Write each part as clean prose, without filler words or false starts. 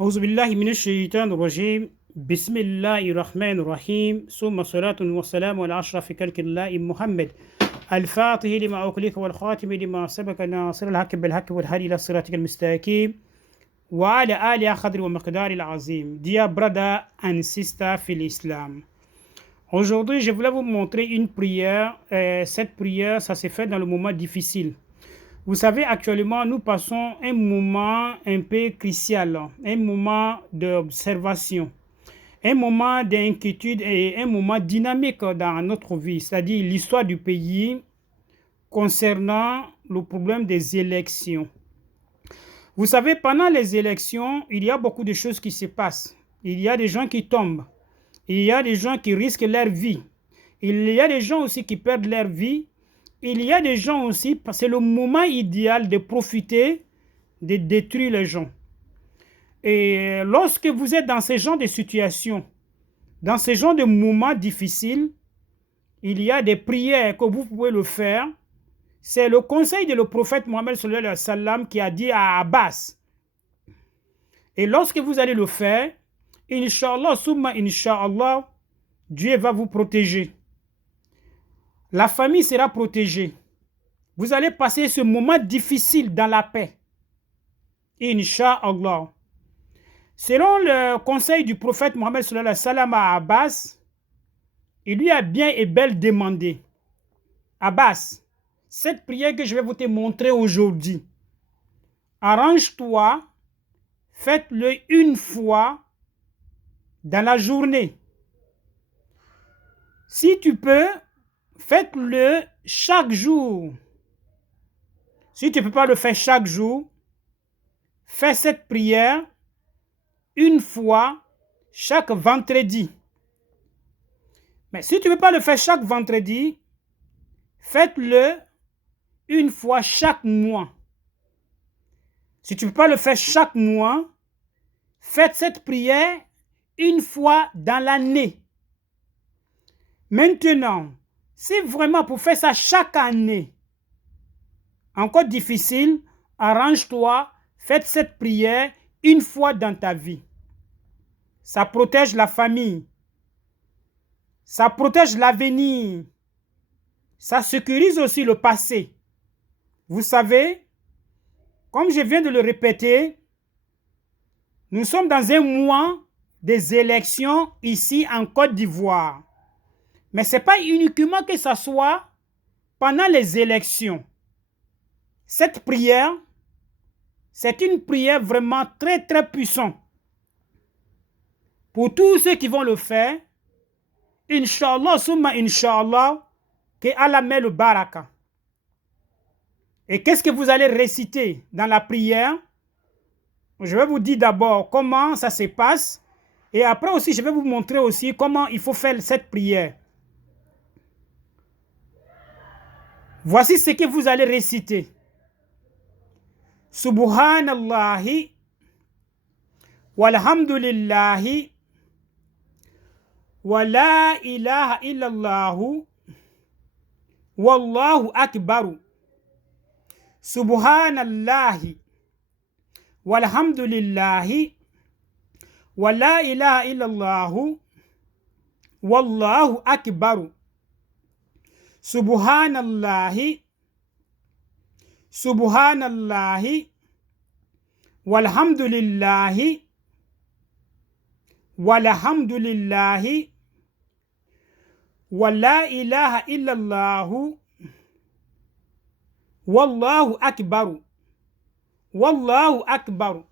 أعوذ بالله من الشيطان الرجيم بسم الله الرحمن الرحيم ثم صلاة والسلام على أشرف خلق الله محمد الفاتح لما أغلق والخاتم لما سبق ناصر الحق بالحق والهادي إلى صراطك المستقيم وعلى آله قدر ومقدار العظيم. Dear brother and sister في l'Islam. Aujourd'hui, je voulais vous montrer une prière. Cette prière, ça s'est fait dans le moment difficile. Vous savez, actuellement, nous passons un moment un peu crucial, un moment d'observation, un moment d'inquiétude et un moment dynamique dans notre vie, c'est-à-dire l'histoire du pays concernant le problème des élections. Vous savez, pendant les élections, il y a beaucoup de choses qui se passent. Il y a des gens qui tombent. Il y a des gens qui risquent leur vie. Il y a des gens aussi qui perdent leur vie. Il y a des gens aussi, c'est le moment idéal de profiter, de détruire les gens. Et lorsque vous êtes dans ce genre de situation, dans ce genre de moments difficiles, il y a des prières que vous pouvez le faire. C'est le conseil de le prophète Mohammed sallallahu alayhi wa sallam qui a dit à Abbas. Et lorsque vous allez le faire, Inch'Allah, summa Inch'Allah, Dieu va vous protéger. La famille sera protégée. Vous allez passer ce moment difficile dans la paix. Inch'Allah. Selon le conseil du prophète Mohammed sallallahu alayhi wa sallam à Abbas, il lui a bien et belle demandé, Abbas, cette prière que je vais vous te montrer aujourd'hui, arrange-toi, faites-le une fois dans la journée. Si tu peux, faites-le chaque jour. Si tu ne peux pas le faire chaque jour, fais cette prière une fois chaque vendredi. Mais si tu ne peux pas le faire chaque vendredi, faites-le une fois chaque mois. Si tu ne peux pas le faire chaque mois, faites cette prière une fois dans l'année. Maintenant, si vraiment pour faire ça chaque année, encore difficile, arrange-toi, faites cette prière une fois dans ta vie. Ça protège la famille. Ça protège l'avenir. Ça sécurise aussi le passé. Vous savez, comme je viens de le répéter, nous sommes dans un mois des élections ici en Côte d'Ivoire. Mais ce n'est pas uniquement que ça soit pendant les élections. Cette prière, c'est une prière vraiment très très puissante. Pour tous ceux qui vont le faire, Inch'Allah, summa Inch'Allah, que Allah met le baraka. Et qu'est-ce que vous allez réciter dans la prière? Je vais vous dire d'abord comment ça se passe. Et après aussi, je vais vous montrer aussi comment il faut faire cette prière. Voici ce que vous allez réciter. Subhanallahi walhamdulillahi wa la ilaha illallahu wallahu akbaru. Subhanallahi walhamdulillahi wa la ilaha illallahu wallahu akbaru. Subhanallahi walhamdulillahi wa la ilaha illallahu wallahu akbaru. Wallahu akbaru.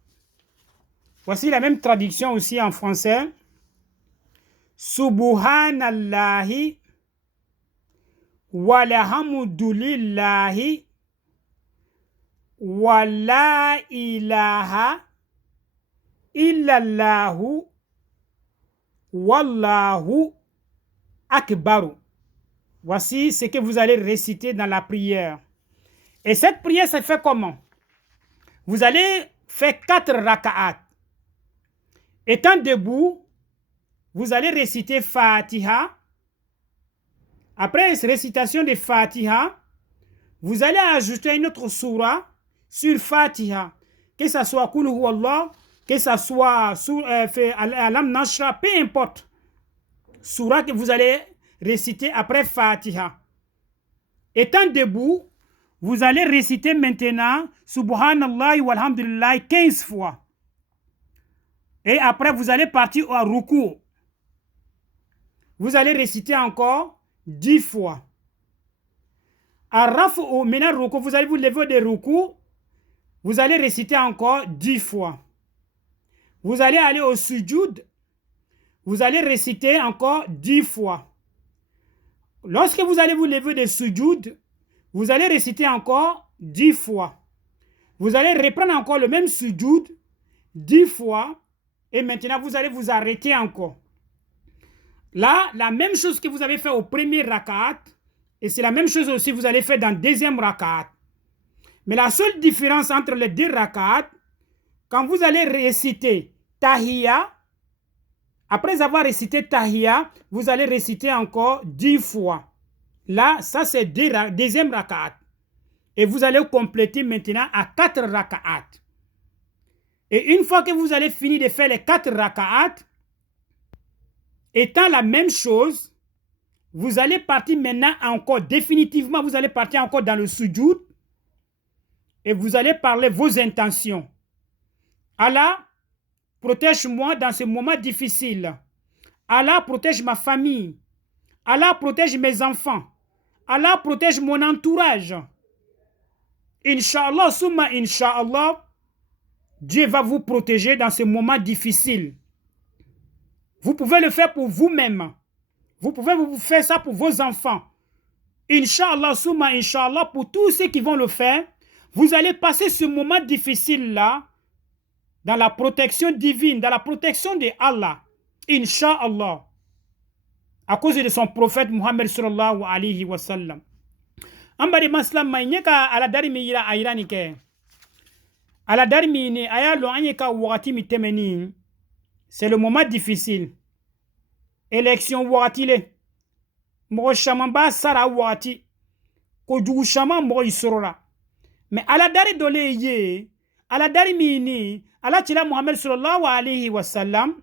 Voici la même traduction aussi en français. Subhanallahi walhamdulillahi wa la ilaha illallahu wallahu akbaru. Voici ce que vous allez réciter dans la prière. Et cette prière se fait comment? Vous allez faire 4 raka'at. Étant debout, vous allez réciter Fatiha. Après récitation de Fatiha, vous allez ajouter une autre surah sur Fatiha, que ce soit Kul Huwallah, que ça soit Alam Nashra, peu importe. Surah que vous allez réciter après Fatiha. Étant debout, vous allez réciter maintenant Subhanallah walhamdulillah 15 fois. Et après, vous allez partir au ruku. Vous allez réciter encore 10 fois. À Rafu, maintenant ruku, vous allez vous lever de ruku. Vous allez réciter encore 10 fois. Vous allez aller au sujoud. Vous allez réciter encore 10 fois. Lorsque vous allez vous lever de sujoud, vous allez réciter encore 10 fois. Vous allez reprendre encore le même sujoud 10 fois. Et maintenant, vous allez vous arrêter encore. Là, la même chose que vous avez fait au premier rakat, et c'est la même chose aussi que vous allez faire dans le deuxième rakat. Mais la seule différence entre les deux rakats, quand vous allez réciter Tahiyya, après avoir récité Tahiyya, vous allez réciter encore 10 fois. Là, ça c'est deuxième rakat. Et vous allez compléter maintenant à 4 rakats. Et une fois que vous allez finir de faire les 4 raka'at, étant la même chose, vous allez partir maintenant encore, définitivement, vous allez partir encore dans le sujoud et vous allez parler vos intentions. Allah, protège-moi dans ce moment difficile. Allah, protège ma famille. Allah, protège mes enfants. Allah, protège mon entourage. Inch'Allah, summa Inch'Allah, Dieu va vous protéger dans ce moment difficile. Vous pouvez le faire pour vous-même. Vous pouvez vous faire ça pour vos enfants. Inch'Allah, summa Inch'Allah, pour tous ceux qui vont le faire, vous allez passer ce moment difficile-là dans la protection divine, dans la protection de Allah. Inch'Allah. À cause de son prophète Muhammad sallallahu alayhi wa sallam. Ambari maslam maïnyeka ala dari mi yira ayrani ke. Ala dari mi ni aya lo anyeka wakati mi temeni. C'est le moment difficile. Élection wakati le. Moko shaman ba sara wakati. Ko jugu shaman moko isorora. Mais ala dari dole ye. Ala dari mi ni. Ala chila Muhammad sallallahu alayhi wa sallam.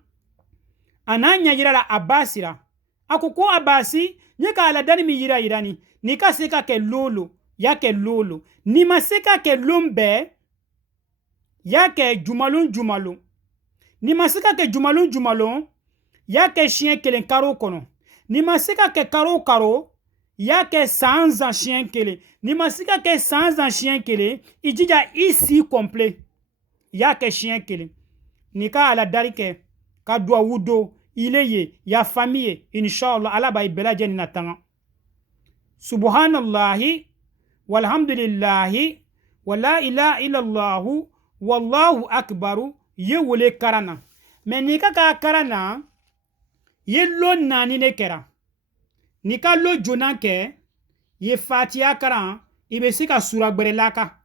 Ananya yira la abasira. Ako ko abasi. Nyeka ala dari mi yira irani. Nika seka ke lolo. Ya ke lolo. Ni maseka ke lombe. Ya ke jumalon. Ni masika ke jumalon, ya ke chien kelen karo kono. Ni masika ke karo, ya ke 100 ans chien kele. Ni masika ke 100 ans chien kele, ijija ici complet. Ya ke chien kele. Ni ka ala dari ke, ka dua wudo, ileye, ya famille, inshallah, ala ba ibela jeni natanga. Subhanallahi, walhamdulillahi, wa la ilaha illallahu, wallahu akbaru, ye wole karana. Mais ni ka karana, ye lo nani ne kera. Ni ka lo jonan ke, ye fatiha karan, ibe sika sura laka.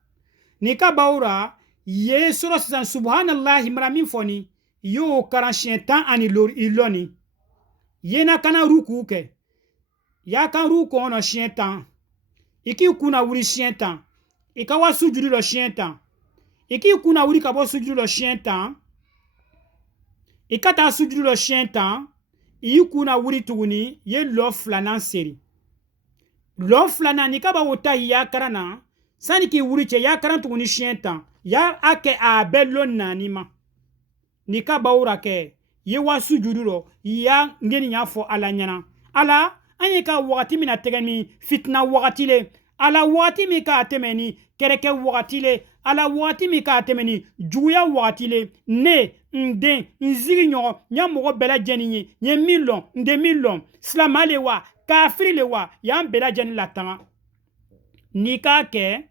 Ni ka baura, ye sura sisan subhanallah mramin foni, yo karan shentan ani iloni. Ye na kana ruku ke. Ya kan ruku ono shentan. Iki kuna wuri shentan. Ika wa sujudi lo shentan. Iki kuna wuri kabo sujudu lo shentan. Ikata sujudu lo shentan. Iyi kuna wuri tuguni ye lo flanan seri. Lo flanan ni kaba wota ya karana. Sani ki wuri che ya karan tuguni shentan. Ya ake a bello nanima. Ni kaba ura ke ye wa sujudu lo ya ngeni ya fo ala nyana. Ala anyeka wakati mina tegani fitna wakati le. Ala wakati mi ka temeni kereke wakati le. Ala wakati mi ka temeni juya wakati le. Ne nden nziri nyogo nyamogo bela jeni nye milon nde milon slama le wa kafiri le wa yan bela jeni latanga. Nika ke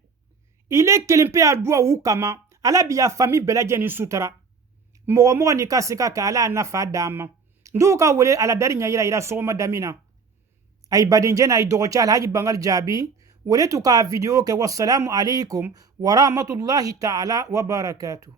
ile kelimpe adua ukama ala biya fami bela jeni sutara. Mogo nika sika ka ala nafa dama. Nduka wole ala dari nyayira ira soma damina. Ay badinjena ay dogocha alhaji bangal jabi. Wole tuka video ke wassalamu alaikum wa rahmatullahi ta'ala wa barakatuh.